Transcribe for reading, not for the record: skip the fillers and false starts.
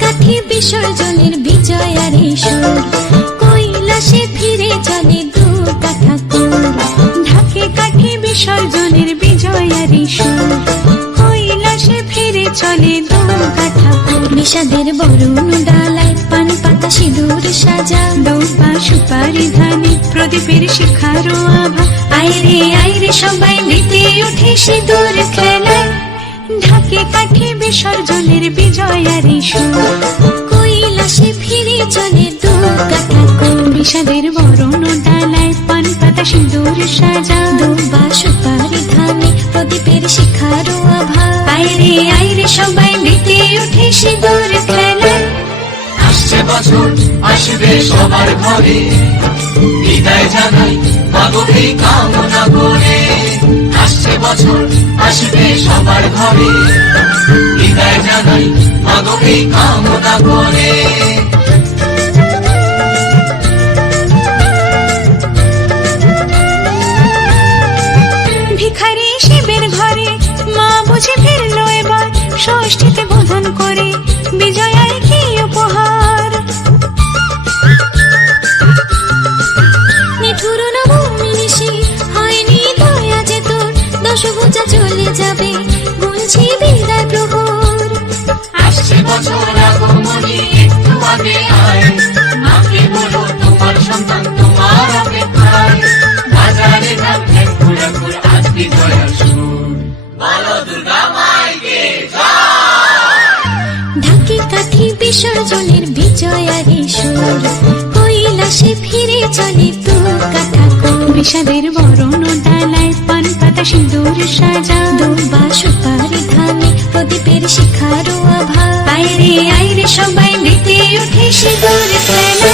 কাঠি বিসর্জনের বিজয়ার সুর, কৈলাসে ফিরে চলে দুর্গা ঠাকুর। ঢাকে কাঠি বিসর্জনের বিজয়ার সুর, কৈলাসে ফিরে চলে দুর্গা ঠাকুর। বিষাদের বরণ ডালায় পান পাতা সিঁদুর সাজা, দৌপা সুপারি ধানে প্রদীপের শিখারো আভা। আইরে সবাই মেতে উঠে সিঁদুর খেলায়, ঢাকে কাঠি বিসর্জনের বিজয়ার সুর, কৈলাসে ফিরে চলে দুর্গা ঠাকুর। বিষাদের বরণ ডালায় পান পাতা সিঁদুর সাজা, দৌপা সুপারি ধানে প্রদীপের শিখারো আভা। আইরে সবাই মেতে উঠে সিঁদুর খেলায়। আসছে বছর আসবে সবার ঘরে, বিদায় জানাই মাগো এই কামনা করে। আসছে বছর আসবে সবার ঘরে, বিদায় জানাই মাগো এই কামনা করে। ভিখারি শিবের ঘরে মা বুঝে ফিরলো এবার, ষষ্ঠীতে বোধন করে বিজয়ায় কি উপহার। নিঠুর নবমী নিশি হয়নি দয়া যে তোর, দশভুজা চলে যাবে গুনছি বিদায় প্রহর। আসছে বছর আগমনী একটু আগে আয়, মাকে বলো তোমার সন্তান তোমার অপেক্ষায়। বাজারে ধাম ঠেকুর আজ বিজয়ার সুর, বলো দুর্গা মাইকে জয়। ঢাকে কাঠি বিসর্জনের বিজয়ার সুর, কৈলাসে ফিরে চলে দুর্গা ঠাকুর। বিষাদের বরণ ডালায় পান পাতা সিঁদুর সাজা, দৌপা সুপারি ধানে প্রদীপের শিখারো আভা। আইরে সবাই মেতে উঠে সিঁদুর খেলা।